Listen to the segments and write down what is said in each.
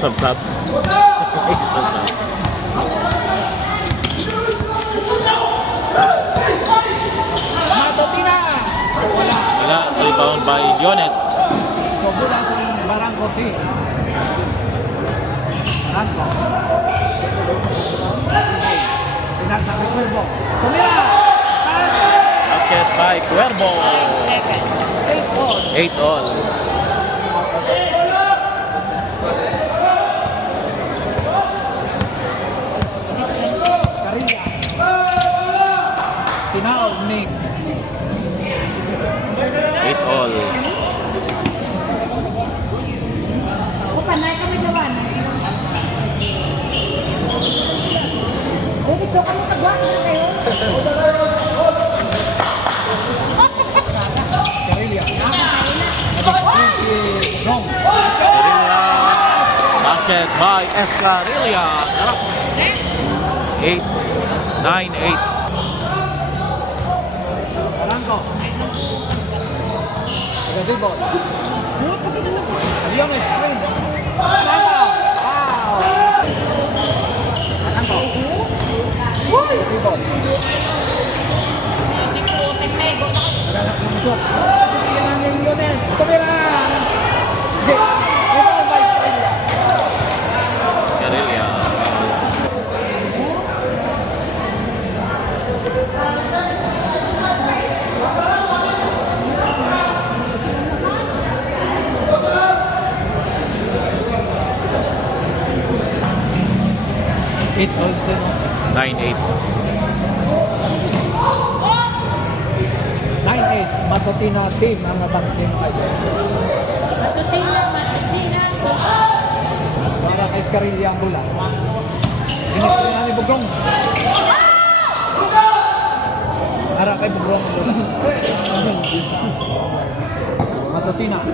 Sab-sab. Sab-sab. Matutina! Wala. Rebound by Diones. So, mula sa Barangco T. Barangco. Pinagsa kay Cuervo. Tumira! Basket by Cuervo. 8 all. Tinaog Nick. 8 all. Panay kami jawan. Dito kami kagwa na kayo. Carillia. Si Rong. Escarilla. Basket by Escarilla. 8, 9, 8. Barangco. Negativo. Salió en el screen. Barangco. Wow. Barangco. Negativo. Naglalak ng shot. Tingnan ng Lionel. Tumira. Rebound by Carillia. Escarilla. It also 9-8. 9-8 Matutina team ang nabangsin Matutina. para kay Escarilla ang bola. Iniscreen na ni Bugrong. Para kay Bugrong ang bola. Matutina.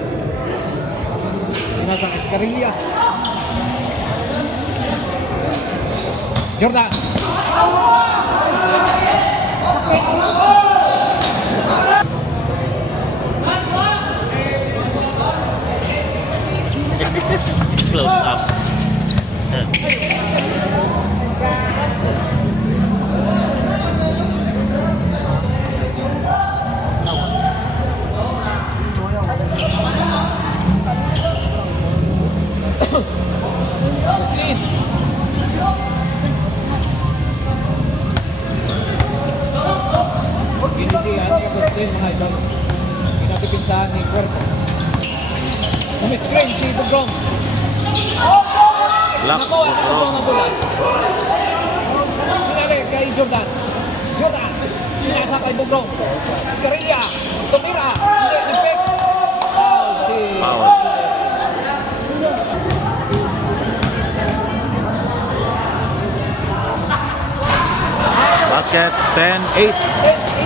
Pinasang Escarilla. Jordan. Close up. Binisihan niya po ito yung mga idol. Pinatipinsahan ni Cuervo. Nami-screen si Bugrong. Lock. Nakuha ni Bugrong ang bola. Pinali kay Jordan. Jordan. Pinasa kay Bugrong. Escarilla. Tumira. Hindi. Effect. Foul si... Foul. Basket 10-8.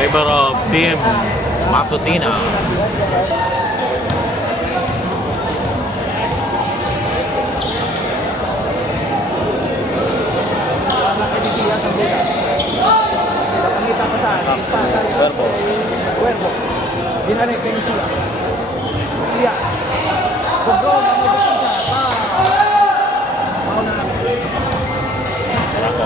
Favor of Team Matutina. Pinisihan sa bola. Nakakita pa sa akin. Cuervo. Pinari kay Sia. Sia. Bogrong ang may siya. Mauna na. Barangko.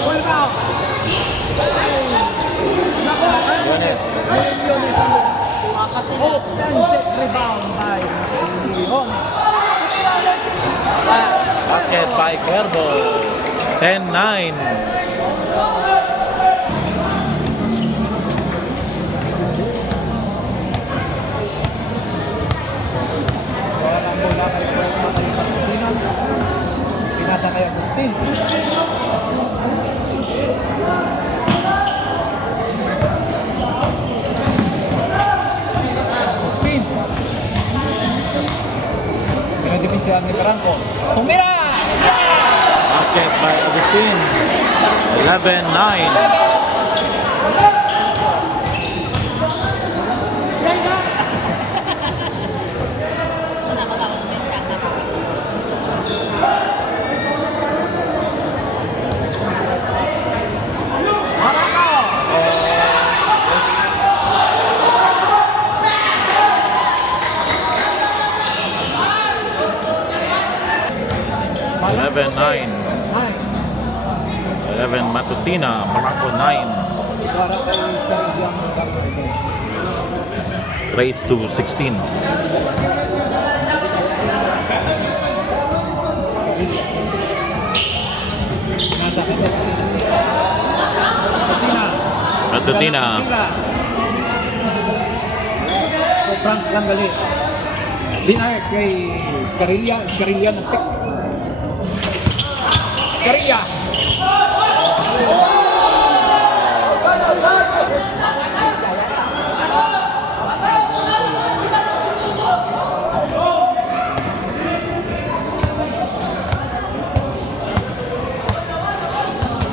Well now. Yones. Offensive rebound by Leon. Basket by Cuervo. 10-9. Pinasa kay Agustin. Agustin. Pinadipinsihan ni Barangko. Tumira! Basket by Agustin. 11-9. Eleven 9. 11 Matutina. Barangko 9. Para kay Stadium Barangko. Raised to 16. Pinasa kay Matutina. Matutina. Frank Langali. Dinarek kay Scarilla. Scarilla ng pick. Scarilla.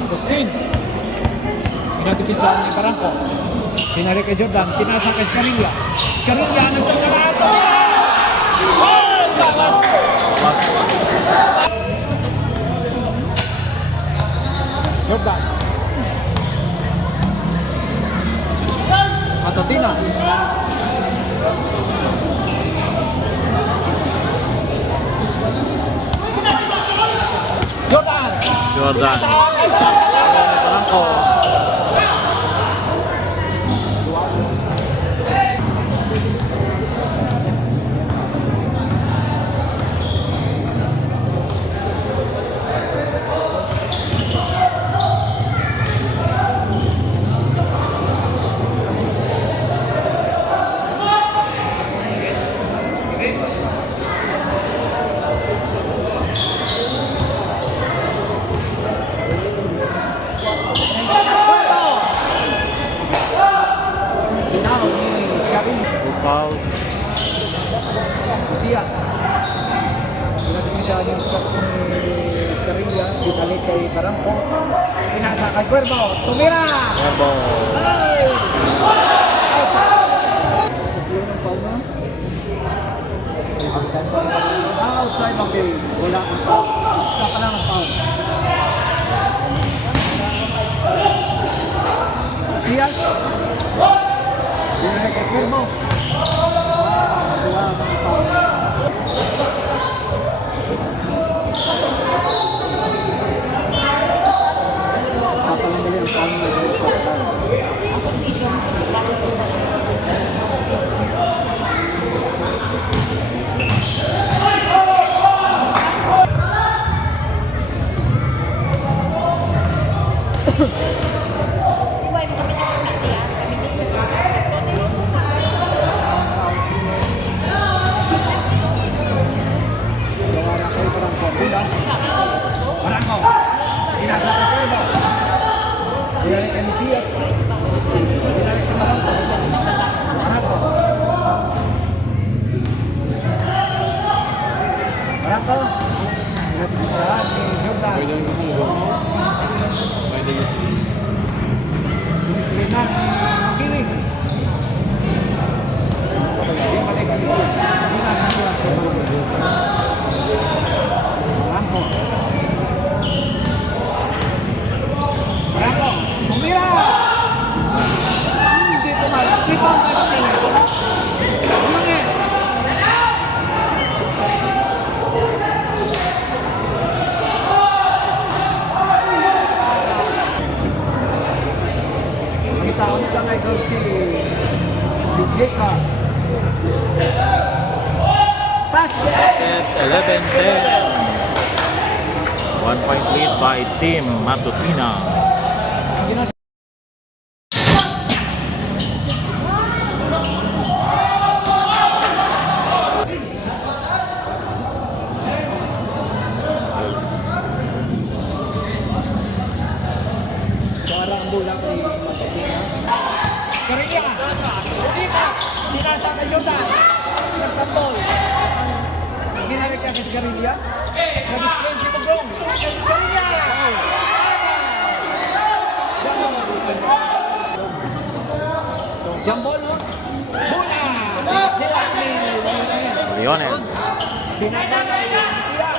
Agustin. Pinatipinsahan ni Barangko. Pinari kay Jordan. Pinasa kay Scarilla. Scarilla nagtagkarato. Oh! Bawas! Jordan. Matutina. Jordan. Jordan. Sa akin. Barangko. Two fouls. Dia. Pinatipinsahan yung shot ni Scarilla. Binalik kay Barangko. Pinasa kay Cuervo. Tumira! Cuervo. Ay! Tatlo ng foul na. Outside ng game. Wala ang foul. Isa pa lang ang foul. Diaz. Binalik kay Cuervo. Wala ang foul. Papalangali ang foul na Pinapinsahan ni Jordan. Disiplinan ni Makiling. Di balik ang iso. Rampo. Rampo. Tumira! Hindi tumalak. Rebound na Makiling. Yungin. Tao nila kay Gold City. Si Jacob. Pass. At 11-10. 1 point lead by Team Matutina. Parang bola kay Matutina. Karilla. Udita. Dinasa kay Jordan. Nagpapol. Ginalik ka kay Karilla. Nag-screen si Pogrong. Karilla. Jambol. Bola. Nilak ni Leones. Dinadala yung siya.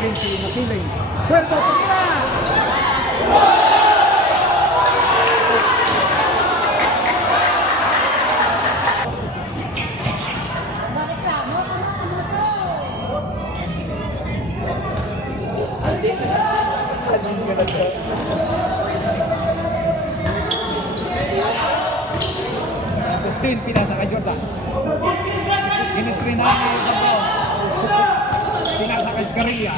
Screen si Makiling. Puerto Tumira! Balik ka. Agustin, pinasa kay Jordan. In-screen na ni Jordan. Pinasa kay Escarilla.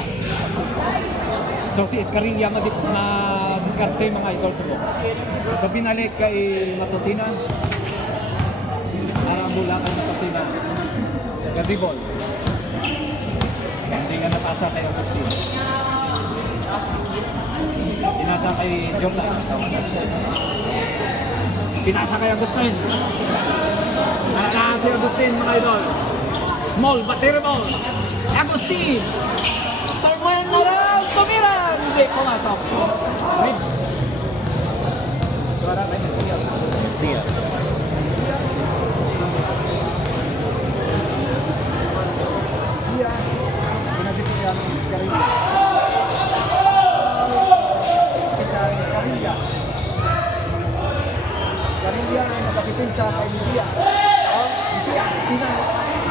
So si Escarilla ma-discarte mga idol sa box. So binalik kay Matutina. Arambula kay Matutina. Gadibol. Hindi nga napasa kay Agustin. Pinasa kay Jordan. Pinasa kay Agustin. Nakakasa si Agustin mga idol. Small but terrible. Agustin. Torman Moral. Tumira. Hindi pumasok. Mid. Suara kay Messias. Messias. Dia. Pinagito niya ng Karilla. Karilla. Karilla ang nakapitin sa kay Messias. Messias.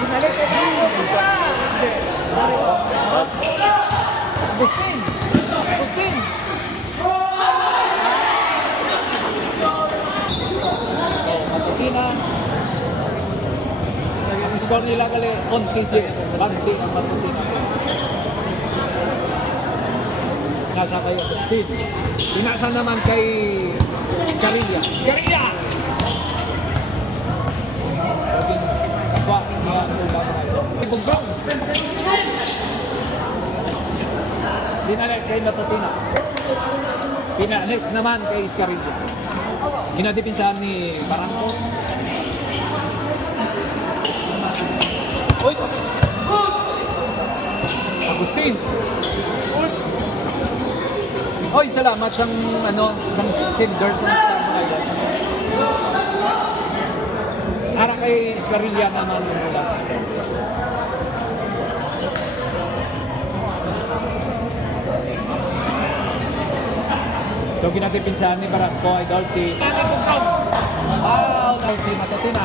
Binalik kay Karilla. Hindi. Agustin. Agustin. Matutina. Sa yung score nila gali 11-10. Bansi ang Matutina. Nasa kay Agustin. Pinasa naman kay Escarilla. Escarilla! Kapwa niya ang ulang. Ibugbong! Dinalik kay Matutina. Pinalik naman kay Escarilla. Ginadipinsahan ni Barangco. Oy! Agustin! Oy, salamat sa silver sa mga yan. Para kay Escarilla naman ang mula. So ginatipinsahan ni Barangco idol si Sandy Pugtong. Wow, si Matutina.